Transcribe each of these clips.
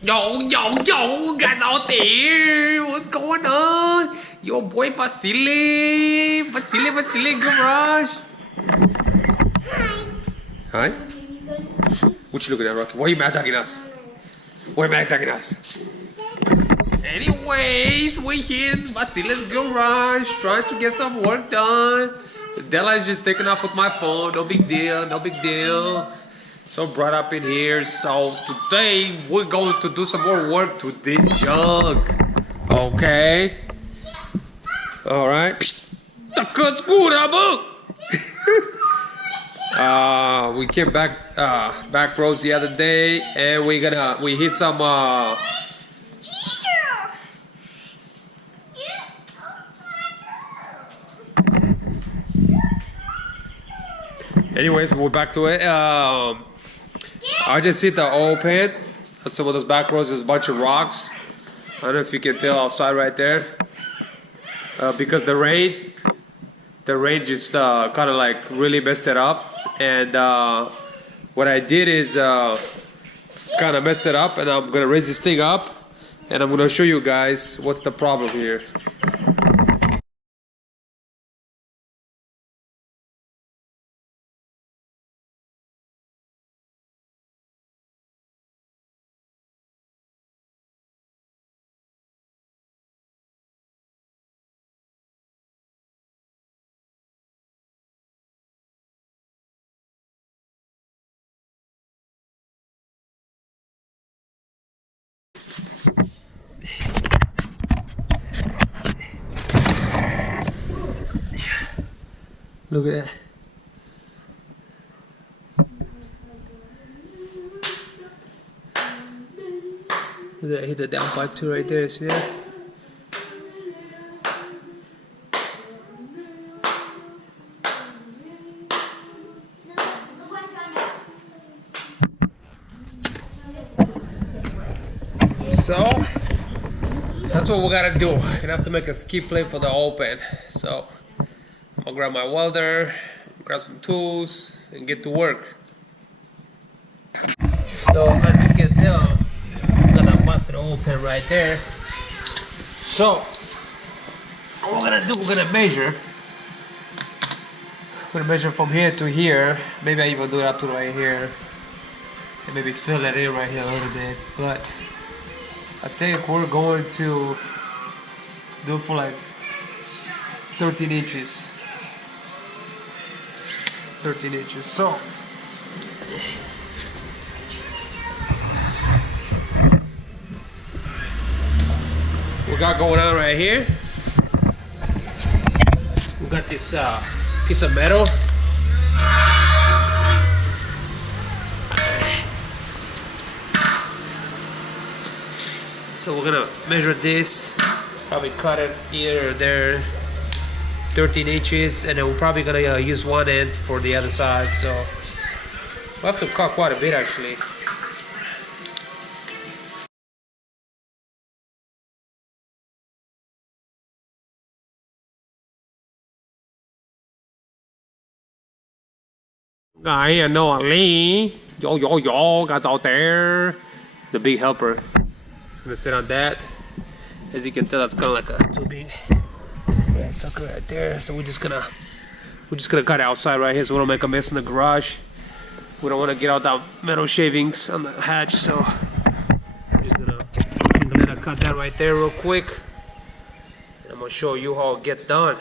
Yo, guys out there, what's going on? Yo, boy, Vasily Garage. Hi. What you looking at, Rocky? Why are you mad dogging us? Why are you mad dogging us? Anyways, we're here in Vasily's garage, trying to get some work done. Della is just taking off with my phone. No big deal, no big deal. So bright up in here. So today we're going to do some more work to this jug. Okay. All right. We came back roads the other day, and we hit some anyways, we're back to it. I just hit the oil pan on some of those back roads. There's a bunch of rocks. I don't know if you can tell outside right there. Because the rain just kind of like really messed it up. And what I did is kind of messed it up, and I'm gonna raise this thing up, and I'm gonna show you guys what's the problem here. Look at that. Look at that, hit the down pipe too right there, see that? So, that's what we gotta do. Gonna have to make a ski plate for the open. So, I'll grab my welder, grab some tools, and get to work. So as you can tell, I'm gonna bust the open right there. So what we're gonna do, we're gonna measure. We're gonna measure from here to here. Maybe I even do it up to right here, and maybe fill it in right here a little bit. But I think we're going to do it for like 13 inches. 13 inches. So we got going on right here. We got this piece of metal. So we're gonna measure this, probably cut it here or there, 13 inches, and then we're probably gonna use one end for the other side. So we'll have to cut quite a bit actually. I know Ali. Yo, guys out there. The big helper. It's gonna sit on that. As you can tell, that's kind of like a tubing. Yeah, sucker right there. So we're just gonna cut it outside right here, so we don't make a mess in the garage. We don't want to get out that metal shavings on the hatch, so I'm just gonna cut that right there real quick. And I'm gonna show you how it gets done.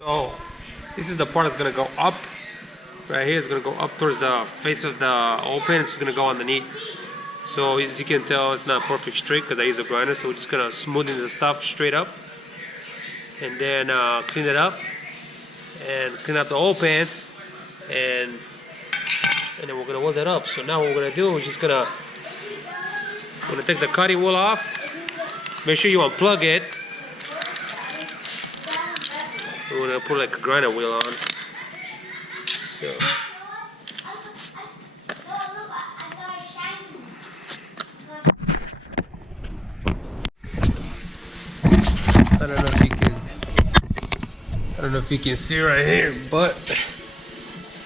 So this is the part that's gonna go up. Right here is gonna go up towards the face of the open. It's gonna go underneath. So as you can tell, it's not perfect straight because I use a grinder. So we're just gonna smoothen the stuff straight up, and then clean it up, and clean out the open, and then we're gonna weld it up. So now what we're gonna do is just gonna I'm gonna take the cutting wheel off. Make sure you unplug it. We're gonna put like a grinder wheel on. So. I don't know if you can see right here, but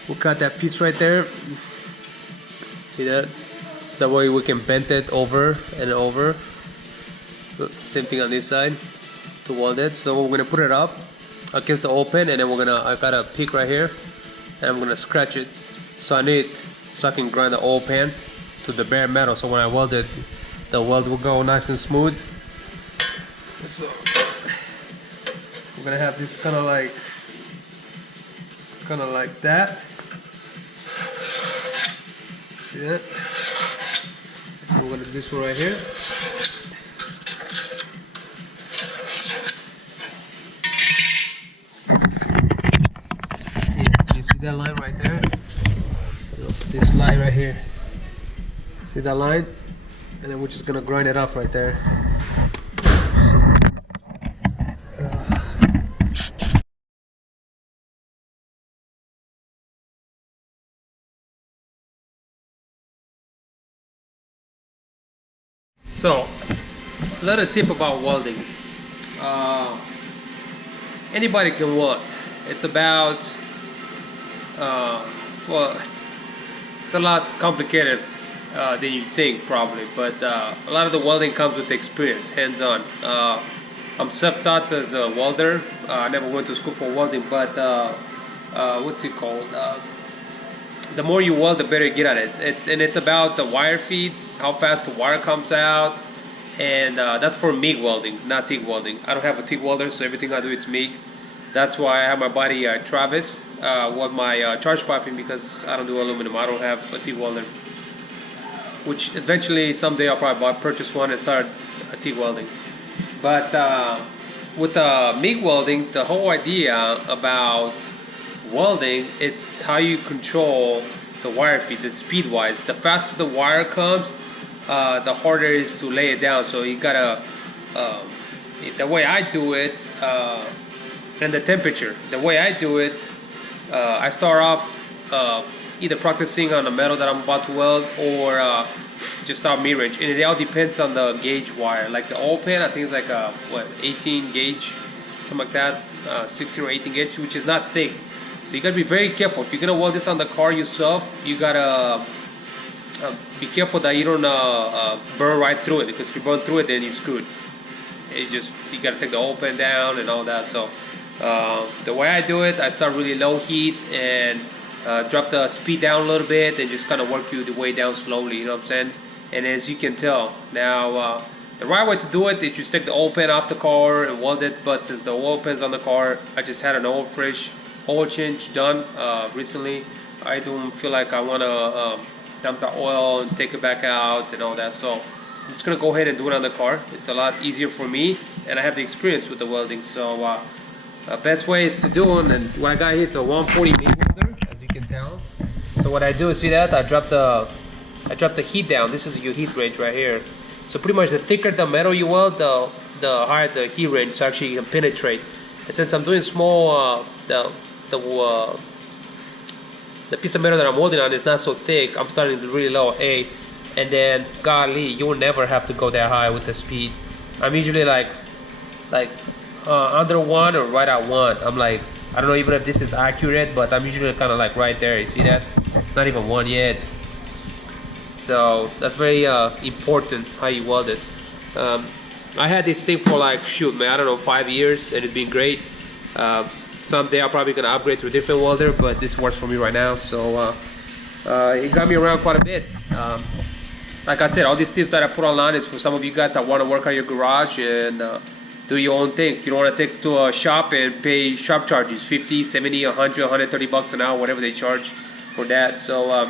we got that piece right there. See that? So that way we can bend it over and over. Same thing on this side to weld it. So we're gonna put it up against the open, and then I got a peak right here, and I'm gonna scratch it. So I can grind the oil pan to the bare metal. So when I weld it, the weld will go nice and smooth. So we're gonna have this kind of like that. See that? We're gonna do this one right here. Yeah, you see that line right there? This line right here. See that line? And then we're just gonna grind it off right there. So, another tip about welding. Anybody can weld. It's about, well, it's a lot complicated than you think probably, but a lot of the welding comes with experience, hands-on. I'm self-taught as a welder. I never went to school for welding, but what's it called? The more you weld, the better you get at it. It's about the wire feed, how fast the wire comes out, and that's for MIG welding, not TIG welding. I don't have a TIG welder, so everything I do is MIG. That's why I have my buddy Travis weld my charge piping, because I don't do aluminum. I don't have a TIG welder. Which eventually someday I'll probably purchase one and start a TIG welding. But with MIG welding, the whole idea about welding, it's how you control the wire feed, the speed wise. The faster the wire comes, the harder it is to lay it down. So you gotta, the way I do it, and the temperature. The way I do it, I start off either practicing on the metal that I'm about to weld, or just start mid-range. And it all depends on the gauge wire. Like the oil pan, I think it's like a, what, 18 gauge, something like that, 16 or 18 gauge, which is not thick. So you gotta be very careful. If you're gonna weld this on the car yourself, you gotta be careful that you don't burn right through it, because if you burn through it, then you're screwed. You gotta take the oil pan down and all that. So the way I do it, I start really low heat and drop the speed down a little bit, and just kind of work you the way down slowly. You know what I'm saying? And as you can tell now, the right way to do it is just take the oil pan off the car and weld it. But since the oil pan's on the car, I just had an oil change done recently. I don't feel like I want to dump the oil and take it back out and all that, so I'm just gonna go ahead and do it on the car. It's a lot easier for me, and I have the experience with the welding. So best way is to do it. And what I got here, it's a 140 MIG welder, as you can tell. So what I do is, see that I drop the heat down. This is your heat range right here. So pretty much the thicker the metal you weld, the higher the heat range, so actually you can penetrate. And since I'm doing small, the piece of metal that I'm welding on is not so thick, I'm starting really low A, and then golly, you will never have to go that high with the speed. I'm usually like under 1 or right at 1. I'm like, I don't know even if this is accurate, but I'm usually kind of like right there. You see that? It's not even 1 yet. So that's very important how you weld it. I had this thing for like, shoot man, I don't know, 5 years, and it's been great. Someday I'm probably gonna upgrade to a different welder, but this works for me right now. So it got me around quite a bit. Like I said, all these tips that I put online is for some of you guys that want to work on your garage and do your own thing. You don't want to take it to a shop and pay shop charges, 50, 70, 100, 130 bucks an hour, whatever they charge for that. So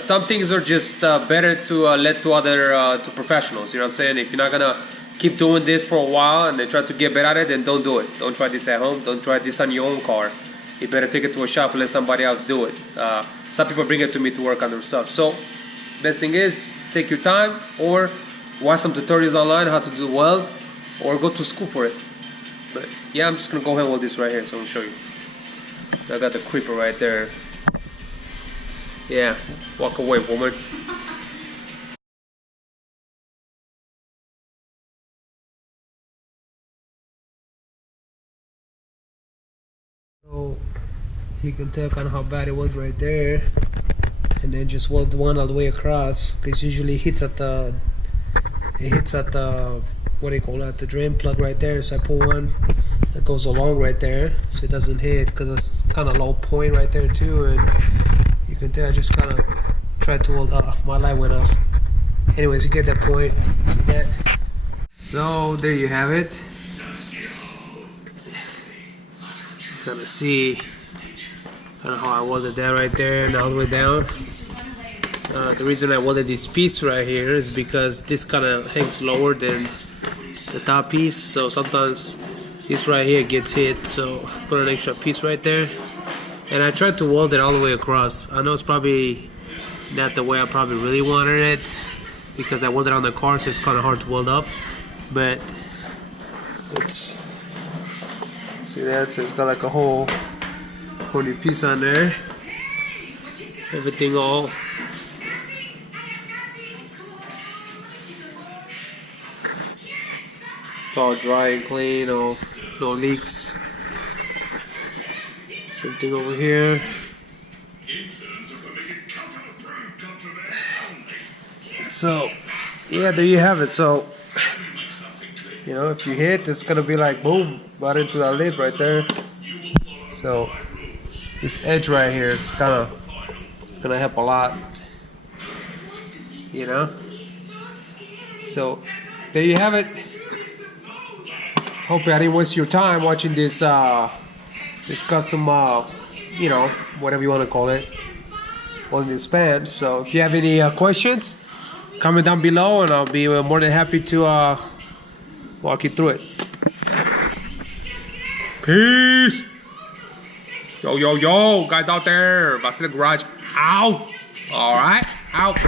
some things are just better to let to other to professionals. You know what I'm saying? If you're not gonna keep doing this for a while and then try to get better at it, then don't do it. Don't try this at home. Don't try this on your own car. You better take it to a shop and let somebody else do it. Some people bring it to me to work on their stuff. So best thing is, take your time, or watch some tutorials online how to do weld, or go to school for it. But yeah, I'm just gonna go ahead and weld this right here, so I'm gonna show you. I got the creeper right there. Yeah, walk away, woman. So you can tell kind of how bad it was right there, and then just weld one all the way across, because usually it hits at the what do you call that, the drain plug right there. So I put one that goes along right there so it doesn't hit, because it's kind of low point right there too, and you can tell I just kind of tried to weld. My light went off. Anyways, you get that point. See that? So there you have it. Kind of see kind of how I welded that right there and all the way down. The reason I welded this piece right here is because this kind of hangs lower than the top piece, so sometimes this right here gets hit, so put an extra piece right there. And I tried to weld it all the way across. I know it's probably not the way I probably really wanted it, because I welded on the car, so it's kind of hard to weld up, but it's, see that? So it's got like a whole new piece on there. Everything all it's all dry and clean, no leaks. Same thing over here. So yeah, there you have it. So you know, if you hit, it's gonna be like boom, right into that lid right there. So this edge right here, it's gonna help a lot, you know. So there you have it. Hope I didn't waste your time watching this this custom you know, whatever you want to call it, on this band. So if you have any questions, comment down below, and I'll be more than happy to walk you through it. Peace. Yo, yo, yo, guys out there, Vasily Garage out. All right, out.